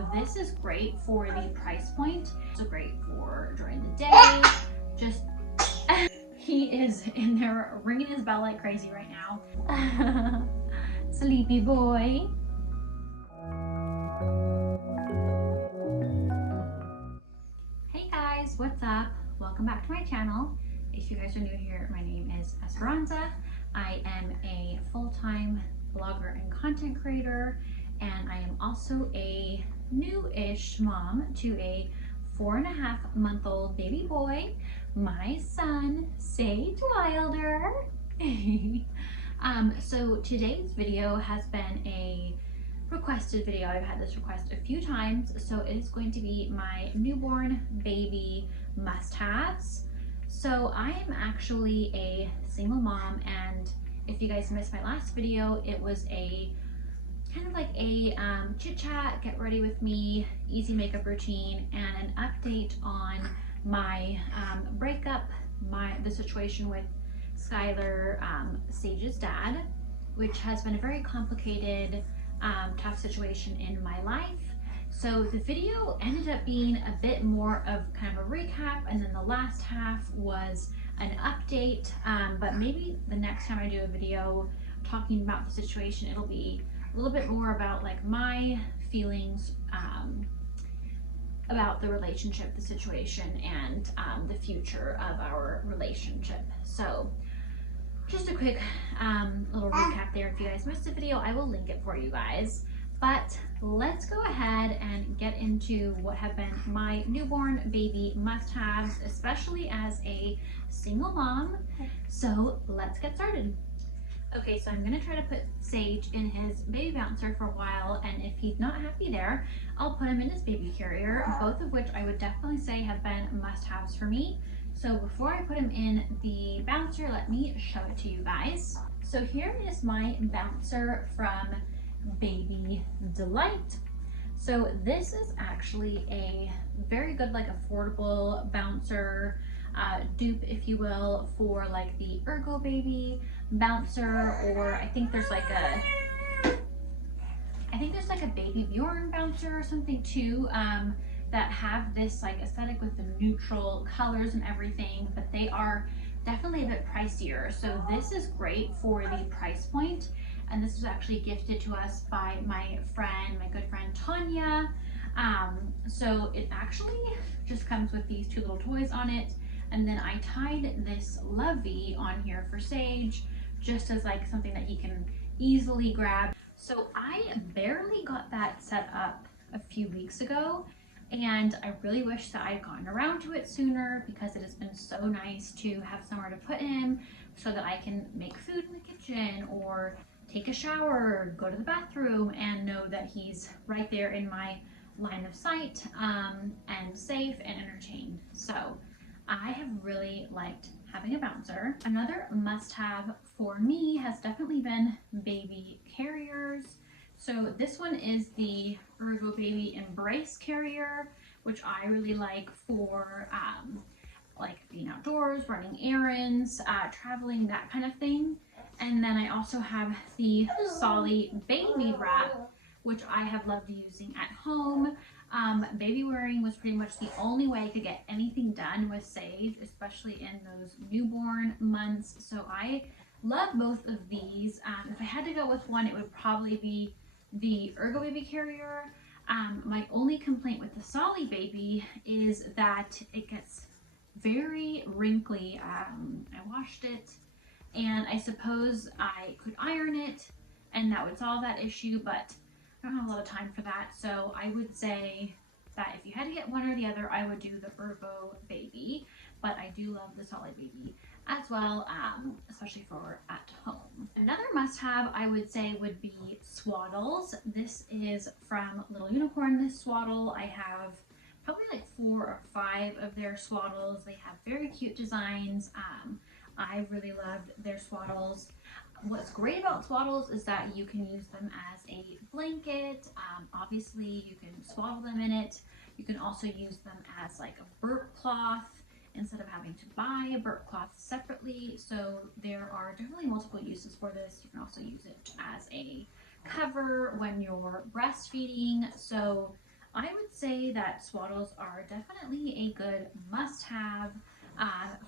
So this is great for the price point. So great for during the day. Just he is in there ringing his bell like crazy right now. Sleepy boy. Hey guys, what's up? Welcome back to my channel. If you guys are new here, my name is Esperanza. I am a full-time blogger and content creator, and I am also a new-ish mom to a 4.5-month-old baby boy, my son, Sage Wilder. So today's video has been a requested video. I've had this request a few times, so it is going to be my newborn baby must-haves. So I am actually a single mom, and if you guys missed my last video, it was a kind of like a chit chat, get ready with me, easy makeup routine, and an update on my breakup, the situation with Skylar, Sage's dad, which has been a very complicated, tough situation in my life. So the video ended up being a bit more of kind of a recap, and then the last half was an update, but maybe the next time I do a video talking about the situation, it'll be a little bit more about like my feelings about the relationship, the situation, and the future of our relationship. So just a quick little recap there. If you guys missed the video, I will link it for you guys. But let's go ahead and get into what have been my newborn baby must-haves, especially as a single mom. So let's get started. Okay, so I'm gonna try to put Sage in his baby bouncer for a while, and if he's not happy there, I'll put him in his baby carrier, both of which I would definitely say have been must-haves for me. So before I put him in the bouncer, let me show it to you guys. So here is my bouncer from Baby Delight. So this is actually a very good, like, affordable bouncer dupe, if you will, for like the Ergo Baby bouncer, or I think there's like a Baby Bjorn bouncer or something too, that have this like aesthetic with the neutral colors and everything, but they are definitely a bit pricier. So this is great for the price point, and this was actually gifted to us by my good friend Tanya. So it actually just comes with these two little toys on it, and then I tied this lovey on here for Sage, just as like something that he can easily grab. So I barely got that set up a few weeks ago, and I really wish that I had gotten around to it sooner, because it has been so nice to have somewhere to put him so that I can make food in the kitchen or take a shower, go to the bathroom, and know that he's right there in my line of sight, and safe and entertained. So I have really liked having a bouncer. Another must-have for me has definitely been baby carriers. So this one is the Ergo Baby Embrace carrier, which I really like for like being outdoors, running errands, traveling, that kind of thing. And then I also have the Solly Baby Wrap, which I have loved using at home. Baby wearing was pretty much the only way I could get anything done with Sage, especially in those newborn months. So I love both of these. If I had to go with one, it would probably be the Ergo Baby carrier. My only complaint with the Solly Baby is that it gets very wrinkly. I washed it, and I suppose I could iron it and that would solve that issue, but I don't have a lot of time for that. So I would say that if you had to get one or the other, I would do the Ergo Baby, but I do love the Solly Baby as well, especially for at home. Another must-have I would say would be swaddles. This is from Little Unicorn, this swaddle. I have probably like 4 or 5 of their swaddles. They have very cute designs. I really loved their swaddles. What's great about swaddles is that you can use them as a blanket. Obviously you can swaddle them in it. You can also use them as like a burp cloth instead of having to buy a burp cloth separately. So there are definitely multiple uses for this. You can also use it as a cover when you're breastfeeding. So I would say that swaddles are definitely a good must-have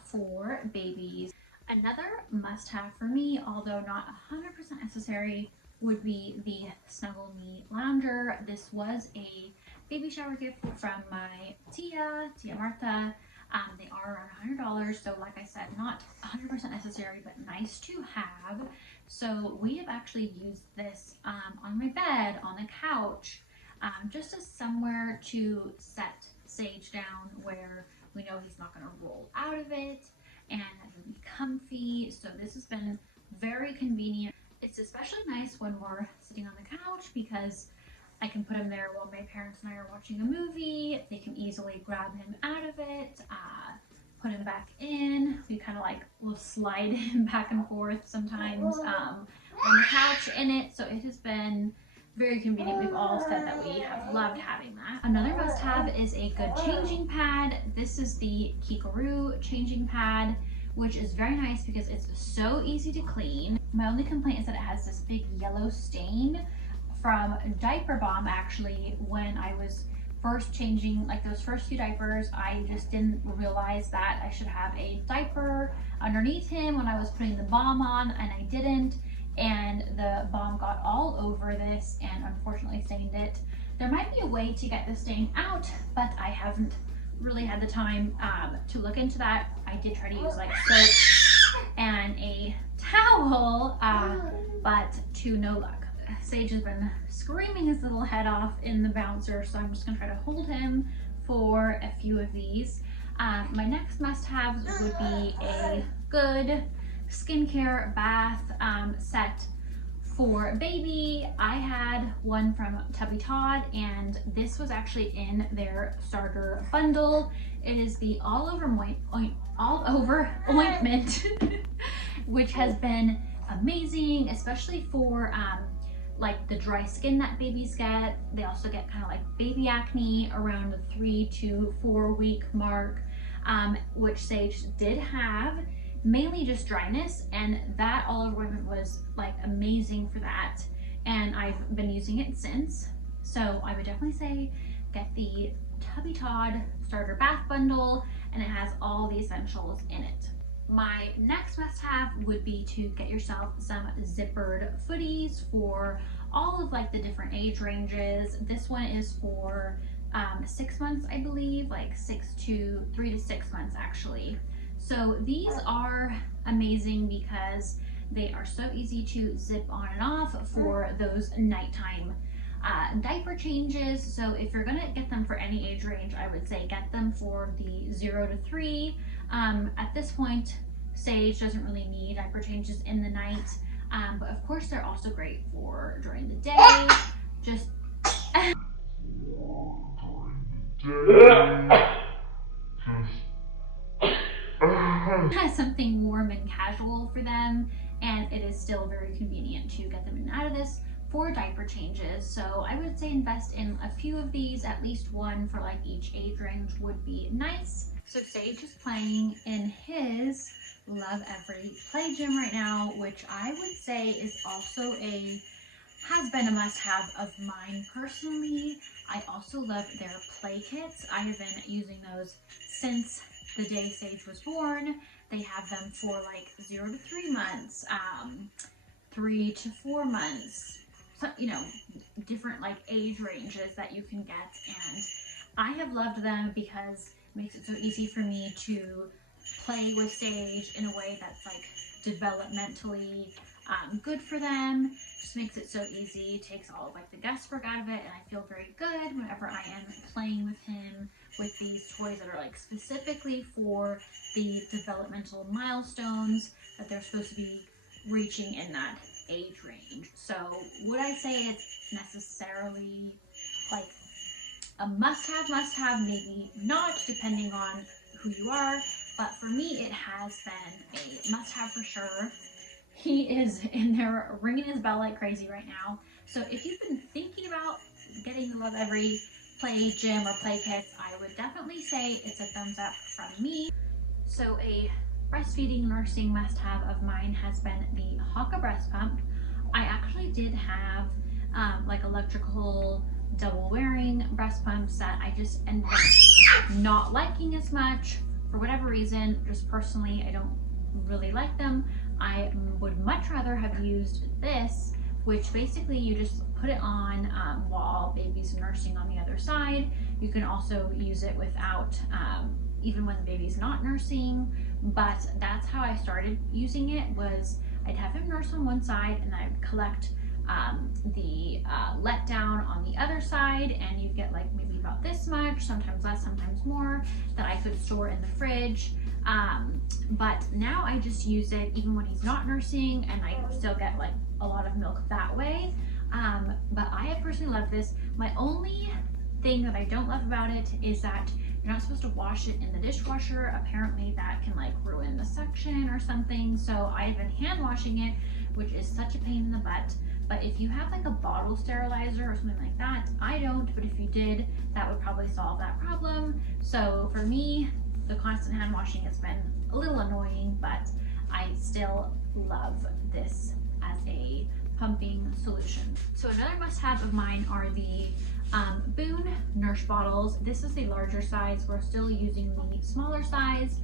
for babies. Another must-have for me, although not 100% necessary, would be the Snuggle Me Lounger. This was a baby shower gift from my Tia Martha. They are around $100, so like I said, not 100% necessary, but nice to have. So we have actually used this on my bed, on the couch, just as somewhere to set Sage down where we know he's not going to roll out of it and he'll be comfy. So this has been very convenient. It's especially nice when we're sitting on the couch because I can put him there while my parents and I are watching a movie. They can easily grab him out of it, put him back in. We kind of like will slide him back and forth sometimes on the couch in it. So it has been very convenient. We've all said that we have loved having that. Another must-have is a good changing pad. This is the Kikoru changing pad, which is very nice because it's so easy to clean. My only complaint is that it has this big yellow stain from diaper bomb. Actually, when I was first changing like those first few diapers, I just didn't realize that I should have a diaper underneath him when I was putting the balm on, and I didn't, and the balm got all over this and unfortunately stained it. There might be a way to get the stain out, but I haven't really had the time to look into that. I did try to use like soap and a towel, but to no luck. Sage has been screaming his little head off in the bouncer, so I'm just gonna try to hold him for a few of these. My next must-haves would be a good skincare bath set for baby. I had one from Tubby Todd, and this was actually in their starter bundle. It is the all over ointment, which has been amazing, especially for like the dry skin that babies get. They also get kind of like baby acne around the 3 to 4 week mark, which Sage did have, mainly just dryness, and that all over ointment was like amazing for that, and I've been using it since. So I would definitely say get the Tubby Todd starter bath bundle, and it has all the essentials in it. My next must-have would be to get yourself some zippered footies for all of like the different age ranges. This one is for 6 months, I believe, like 3 to 6 months actually. So these are amazing because they are so easy to zip on and off for those nighttime diaper changes. So if you're gonna get them for any age range, I would say get them for the 0 to 3. At this point, Sage doesn't really need diaper changes in the night, but of course they're also great for during the day. Just has something warm and casual for them, and it is still very convenient to get them in and out of this for diaper changes. So I would say invest in a few of these, at least one for like each age range would be nice. So Sage is playing in his Love Every Play Gym right now, which I would say is also has been a must-have of mine personally. I also love their play kits. I have been using those since the day Sage was born. They have them for like 0 to 3 months, 3 to 4 months, so, you know, different like age ranges that you can get, and I have loved them because it makes it so easy for me to play with Sage in a way that's like developmentally good for them. Just makes it so easy, takes all of like the guesswork out of it, and I feel very good whenever I am playing with him with these toys that are like specifically for the developmental milestones that they're supposed to be reaching in that age range. So would I say it's necessarily like a must-have, maybe not, depending on who you are, but for me it has been a must-have for sure. He is in there ringing his bell like crazy right now. So if you've been thinking about getting the Love Every Play Gym or play kits, I would definitely say it's a thumbs up from me. So a breastfeeding nursing must-have of mine has been the Haka breast pump. I actually did have like electrical double wearing breast pumps that I just ended up not liking as much for whatever reason. Just personally, I don't really like them. I would much rather have used this, which basically you just put it on while baby's nursing on the other side. You can also use it without, even when the baby's not nursing, but that's how I started using it. Was I'd have him nurse on one side and I'd collect the letdown on the other side, and you'd get like maybe about this much, sometimes less, sometimes more, that I could store in the fridge. But now I just use it even when he's not nursing, and I still get like a lot of milk that way. But I personally love this. My only thing that I don't love about it is that you're not supposed to wash it in the dishwasher. Apparently that can like ruin the suction or something. So I've been hand washing it, which is such a pain in the butt. But if you have like a bottle sterilizer or something like that, I don't, but if you did, that would probably solve that problem. So for me, the constant hand washing has been a little annoying, but I still love this as a pumping solution. So another must-have of mine are the Boone nurse bottles. This is the larger size. We're still using the smaller size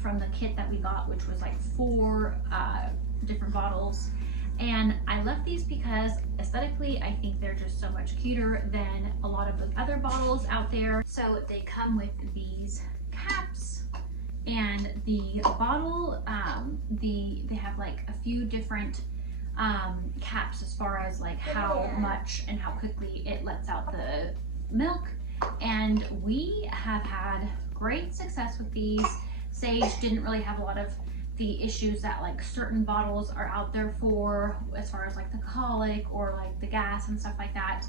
from the kit that we got, which was like 4 different bottles. And I love these because aesthetically, I think they're just so much cuter than a lot of the other bottles out there. So they come with these caps, and the bottle, they have like a few different caps as far as like how much and how quickly it lets out the milk. And we have had great success with these. Sage didn't really have a lot of the issues that like certain bottles are out there for, as far as like the colic or like the gas and stuff like that.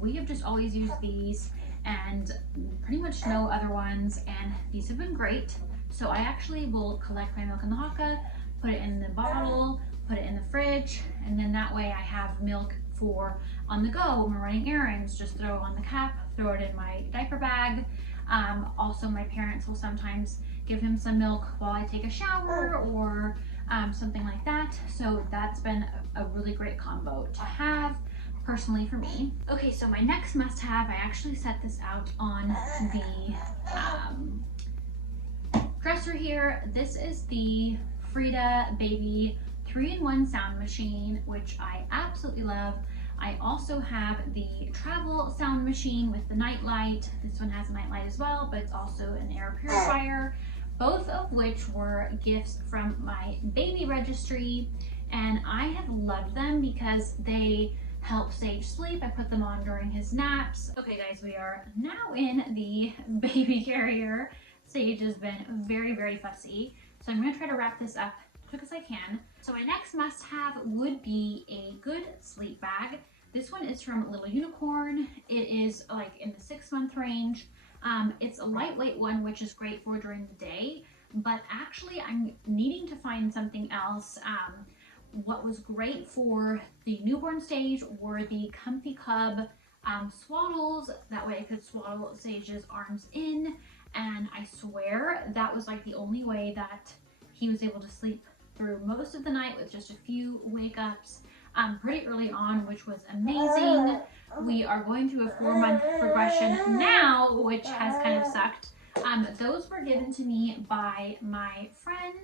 We have just always used these and pretty much no other ones, and these have been great. So I actually will collect my milk in the haka, put it in the bottle, put it in the fridge, and then that way I have milk for on the go when we're running errands. Just throw on the cap, throw it in my diaper bag. Also, my parents will sometimes give him some milk while I take a shower or something like that. So that's been a really great combo to have personally for me. Okay, so my next must-have, I actually set this out on the dresser here. This is the Frida Baby 3-in-1 sound machine, which I absolutely love. I also have the travel sound machine with the night light. This one has a night light as well, but it's also an air purifier, both of which were gifts from my baby registry, and I have loved them because they help Sage sleep. I put them on during his naps. Okay guys, we are now in the baby carrier. Sage has been very, very fussy, so I'm gonna try to wrap this up as quick as I can. So my next must-have would be a good sleep bag. This one is from Little Unicorn. It is like in the 6-month range. It's a lightweight one, which is great for during the day, but actually I'm needing to find something else. What was great for the newborn stage were the Comfy Cub swaddles. That way I could swaddle Sage's arms in, and I swear that was like the only way that he was able to sleep through most of the night with just a few wake-ups pretty early on, which was amazing. We are going through a 4-month regression now, which has kind of sucked. Those were given to me by my friend.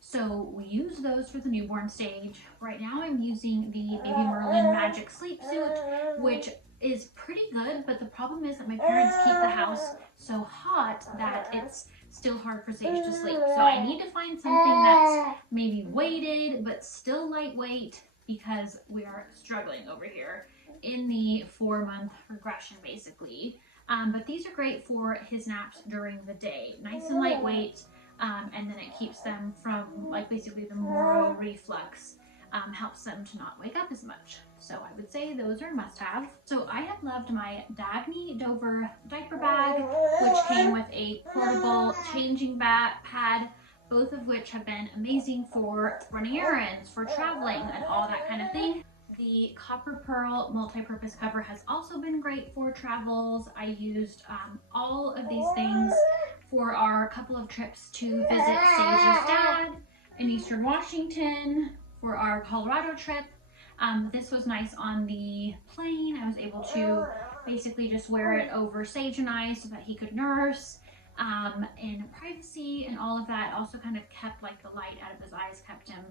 So we use those for the newborn stage. Right now I'm using the Baby Merlin Magic Sleep Suit, which is pretty good, but the problem is that my parents keep the house so hot that it's still hard for Sage to sleep. So I need to find something that's maybe weighted but still lightweight, because we are struggling over here in the 4-month regression basically. But these are great for his naps during the day. Nice and lightweight, and then it keeps them from like basically the Moro reflux, helps them to not wake up as much. So I would say those are must-have. So I have loved my Dagny Dover diaper bag, which came with a portable changing pad, both of which have been amazing for running errands, for traveling, and all that kind of thing. The Copper Pearl multi-purpose cover has also been great for travels. I used all of these things for our couple of trips to visit Sage's dad in Eastern Washington, for our Colorado trip, This was nice on the plane. I was able to basically just wear it over Sage and I so that he could nurse in privacy and all of that. Also kind of kept like the light out of his eyes, kept him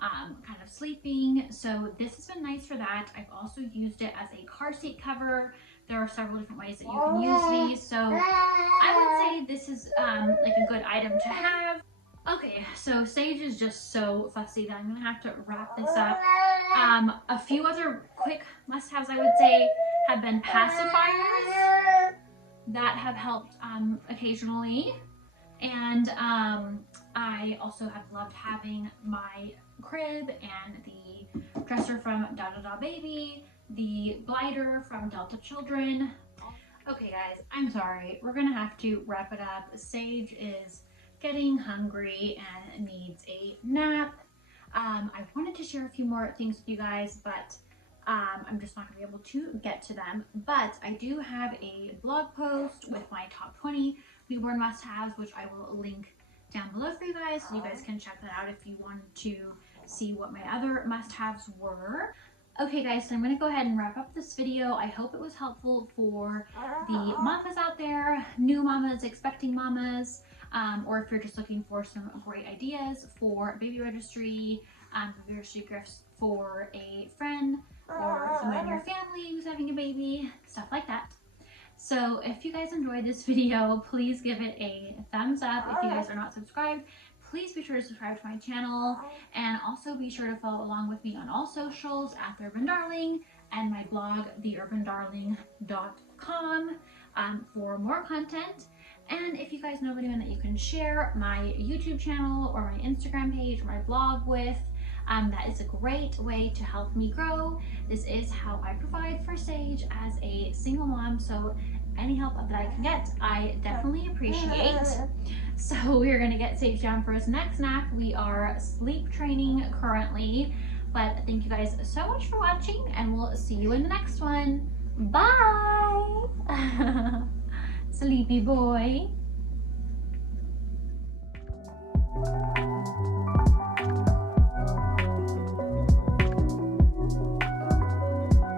kind of sleeping. So this has been nice for that. I've also used it as a car seat cover. There are several different ways that you can use these. So I would say this is like a good item to have. Okay, so Sage is just so fussy that I'm gonna have to wrap this up. A few other quick must-haves I would say have been pacifiers that have helped occasionally. And I also have loved having my crib and the dresser from Da Da Da Baby, the glider from Delta Children. Okay guys, I'm sorry, we're gonna have to wrap it up. Sage is getting hungry and needs a nap. I wanted to share a few more things with you guys, but I'm just not gonna be able to get to them. But I do have a blog post with my top 20 newborn must-haves, which I will link down below for you guys, so you guys can check that out if you wanted to see what my other must-haves were. Okay guys, so I'm gonna go ahead and wrap up this video. I hope it was helpful for the mamas out there, new mamas, expecting mamas, or if you're just looking for some great ideas for baby registry gifts for a friend or someone in your family who's having a baby, stuff like that. So if you guys enjoyed this video, please give it a thumbs up. If you guys are not subscribed, please be sure to subscribe to my channel, and also be sure to follow along with me on all socials at The Urban Darling and my blog, theurbandarling.com, for more content. And if you guys know anyone that you can share my YouTube channel or my Instagram page or my blog with, that is a great way to help me grow. This is how I provide for Sage as a single mom, so any help that I can get, I definitely appreciate. So we're gonna get Sage down for his next nap. We are sleep training currently, but thank you guys so much for watching, and we'll see you in the next one. Bye! Sleepy boy.